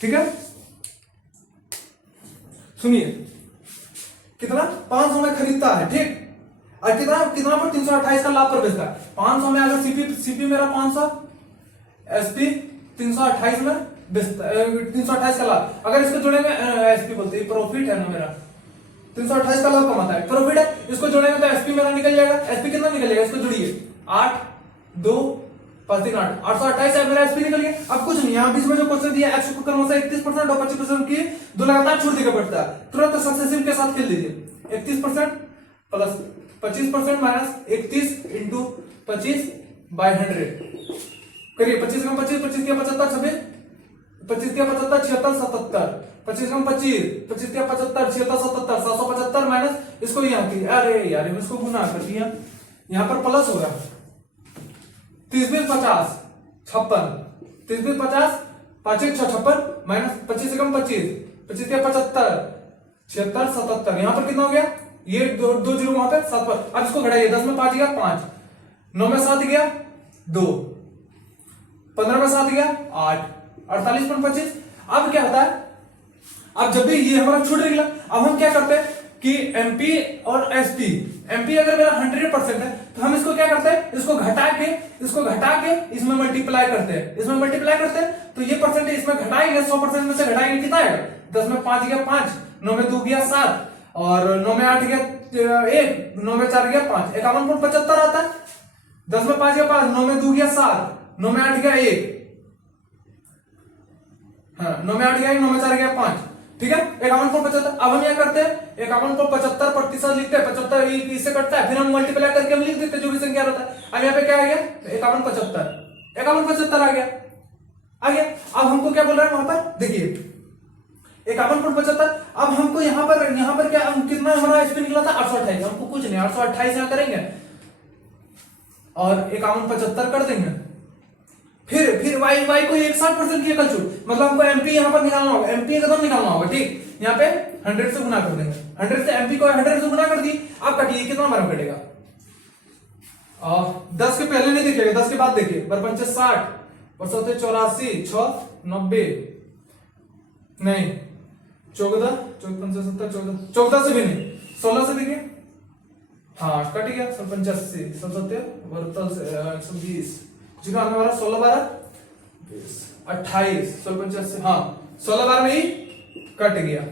ठीक है, सुनिए कितना 500 में खरीदता है, ठीक, और कितना कितना पर 328 का लाभ पर बेचता है। 500 में अगर सीपी मेरा 500, एसपी 328 में बेचता, 328 का लाभ, अगर इसको जोड़ेंगे एसपी बोलते हैं प्रॉफिट है ना मेरा, 328 का लाभ कमाता है, प्रॉफिट है, इसको जोड़ेंगे तो एसपी मेरा निकल जाएगा। एसपी कितना निकल जाएगा, इसको जोड़िए 8 2 5 3 8 828 है मेरा एसपी निकल गया। अब कुछ नहीं, यहाँ बीच में जो क्वेश्चन दिया एक्स को क्रम से 31% और 25% की दो लगातार छूट देकर पड़ता है, तुरंत सक्सेसिव के साथ खेल दीजिए। 31% प्लस 25% माइनस 31 इंटू 25 बाय 100 करिए। 25 कम 25, 25 के 75 26, 25 के 75 76 77, 25 कम 25, 25 के 75 76 77 775 माइनस इसको यहाँ की, अरे यार इसको गुना कर दिया, यहाँ पर प्लस होगा 30 20 50 56, 30 20 50 5 1 6 56 माइनस 25 कम 25, 25 के 75 76 77, यहाँ पर कितना हो गया, ये दो जीरो वहां पे 7 पर। अब इसको घटाइए, 10 में 5 गया 5, 9 में 7 गया 2, 15 में 7 गया 8, 48 पर 25। अब क्या होता है, अब जब भी ये हमारा छूट निकला, अब हम क्या करते हैं कि एमपी और एसपी, एमपी अगर मेरा 100% है तो हम इसको क्या करते हैं, इसको घटा के इसमें मल्टीप्लाई करते हैं, इसमें मल्टीप्लाई करते हैं तो ये परसेंटेज इसमें घटाएंगे, 100% में से घटाएंगे कितना आएगा, 10 में 5 गया 5, 9 में 2 गया 7 और 9 में 8 गया 1, 9 में 4 गया 5, 51.75 आता है। 10 में 5 गया 5, 9 में 2 गया 7, 9 में 8 गया 1, हाँ 9 में 8 गया 1, 9 में 4 गया 5, ठीक है 51.75। अब हम क्या करते हैं 51.75% लिखते हैं, 75 इससे कटता है, फिर हम मल्टीप्लाई करके हम लिख देते हैं जो भी संख्या रहता है। अब यहाँ पे क्या आ गया 51.75 आ गया। अब हमको क्या बोल रहा है वहां पर, देखिए 51.75। अब हमको यहाँ पर क्या कितना हमारा एसपी निकला था 828, हमको कुछ नहीं 828 यहाँ करेंगे और 51.75 कर देंगे, फिर वाई को 61% की एकल छूट, मतलब हमको एमपी यहाँ पर निकालना होगा, एमपी एकदम निकालना होगा, ठीक, यहाँ पे 100 से गुना कर देंगे, 100 से एमपी को 100 से गुना कर दी। अब कटिए कितना हमारा कटेगा, 10 के पहले नहीं देखिएगा, 10 के बाद देखिए, बरपंचे 60 और 84 6 90 नहीं 14 14 से भी नहीं 16 से देखिए, हाँ कट गया 85 77 120 जिसका हमारा 16 12 28 85, हाँ 16 बार में ही कट गया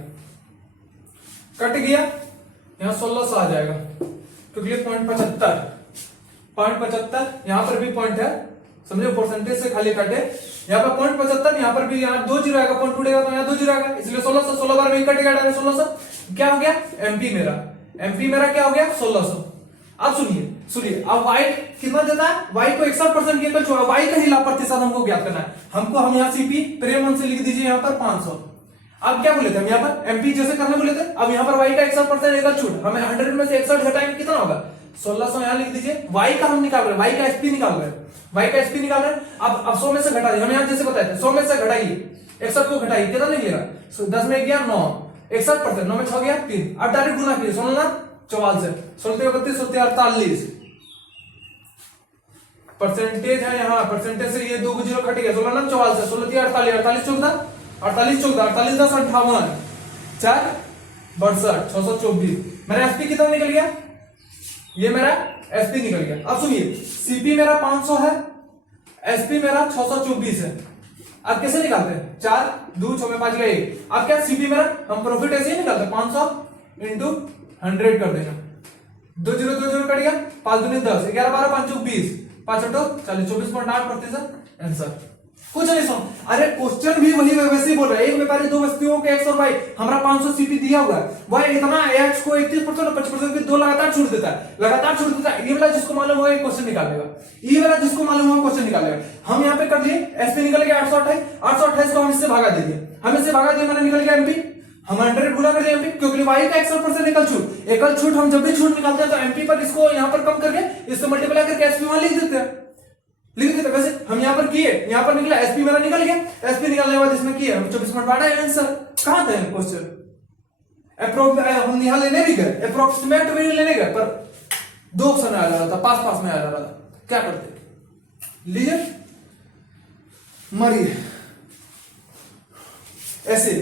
यहाँ 16 से आ जाएगा क्योंकि 0.75 यहाँ पर भी पॉइंट है, समझो परसेंटेज से खाली कटे, यहाँ पर 0.75, यहाँ पर भी यहाँ 2 जीरो आएगा, पॉइंट टूटेगा तो यहाँ 2 जीरो आएगा, इसलिए 16 बार में ही कटेगा डायरेक्ट 1600। क्या हो गया एमपी मेरा क्या हो गया 1600। अब सुनिए अब y कितना देता है, y को 61% की एकल छूट, y का ही लाभ प्रतिशत हमको ज्ञात करना है, हम यहाँ सीपी प्रेम से लिख दीजिए यहाँ पर 500। अब क्या बोले थे हम यहाँ पर एमपी जैसे करने बोले थे, अब यहाँ पर y का 61% एकल छूट, हमें 100 में से 61 घटाएंगे कितना होगा 1600, यहाँ लिख दीजिए। y का हम निकाल रहे हैं, y का एसपी निकाल रहे हैं, अब 100 में से घटा दीजिए, हम यहाँ जैसे बताए थे 100 में से घटाइए 61 को घटाइए कितना निकलेगा, 10 में गया 9, 61%, 9 में 6 गया 3, अब डायरेक्ट गुना कीजिए 16 44 से 16 32 48 परसेंटेज है, यहाँ परसेंटेज से ये 2 जीरो कट गया, 16 9 44 16 48 48 14 48 14 48 10 58 4 62 624। मेरा एसपी कितना निकल गया, ये मेरा एसपी निकल गया। अब सुनिए सीपी मेरा 500 है, एसपी मेरा 624 है। अब कैसे निकालते हैं, 4 2 6 में 5 गया 1। अब क्या सीपी मेरा हम प्रॉफिट ऐसे ही निकालते हैं, 500 इंटू 100 कर देना, 2 जीरो कट गया, 5 दूनी 10 11 12 5 20 5 40 24.8% आंसर। कुछ नहीं सुन, अरे क्वेश्चन भी वही वैसे ही बोल रहा है, एक व्यापारी दो वस्तुओं के एक्स और वाई, हमारा 500 सीपी दिया हुआ है, वाई इतना एक्स को 31% और 25% की दो लगातार छूट देता है, ये वाला जिसको मालूम होगा क्वेश्चन निकाल लेगा, ये वाला जिसको मालूम होगा क्वेश्चन निकाल लेगा। हम यहाँ पे कर लिए एसपी निकल गया 828 को हम इससे भागा दे दिए, मैंने निकल गया एमपी, हम 100 गुना कर दिया एमपी, क्योंकि वाई का 61% एकल छूट हम जब भी छूट निकालते हैं तो एमपी पर इसको यहाँ पर कम करके इससे मल्टीप्लाई करके एसपी वहां लिख देते हैं। वैसे हम यहाँ पर किए, यहाँ पर निकला एसपी मेरा निकल गया, एसपी निकलने के बाद इसमें किए हम 24.8 आंसर। कहां थे क्वेश्चन, हम यहाँ लेने भी गए, अप्रोक्सीमेट भी लेने गए, पर 2 ऑप्शन आ रहा था, पास में आ रहा था, क्या करते लीजिए मरिए। ऐसे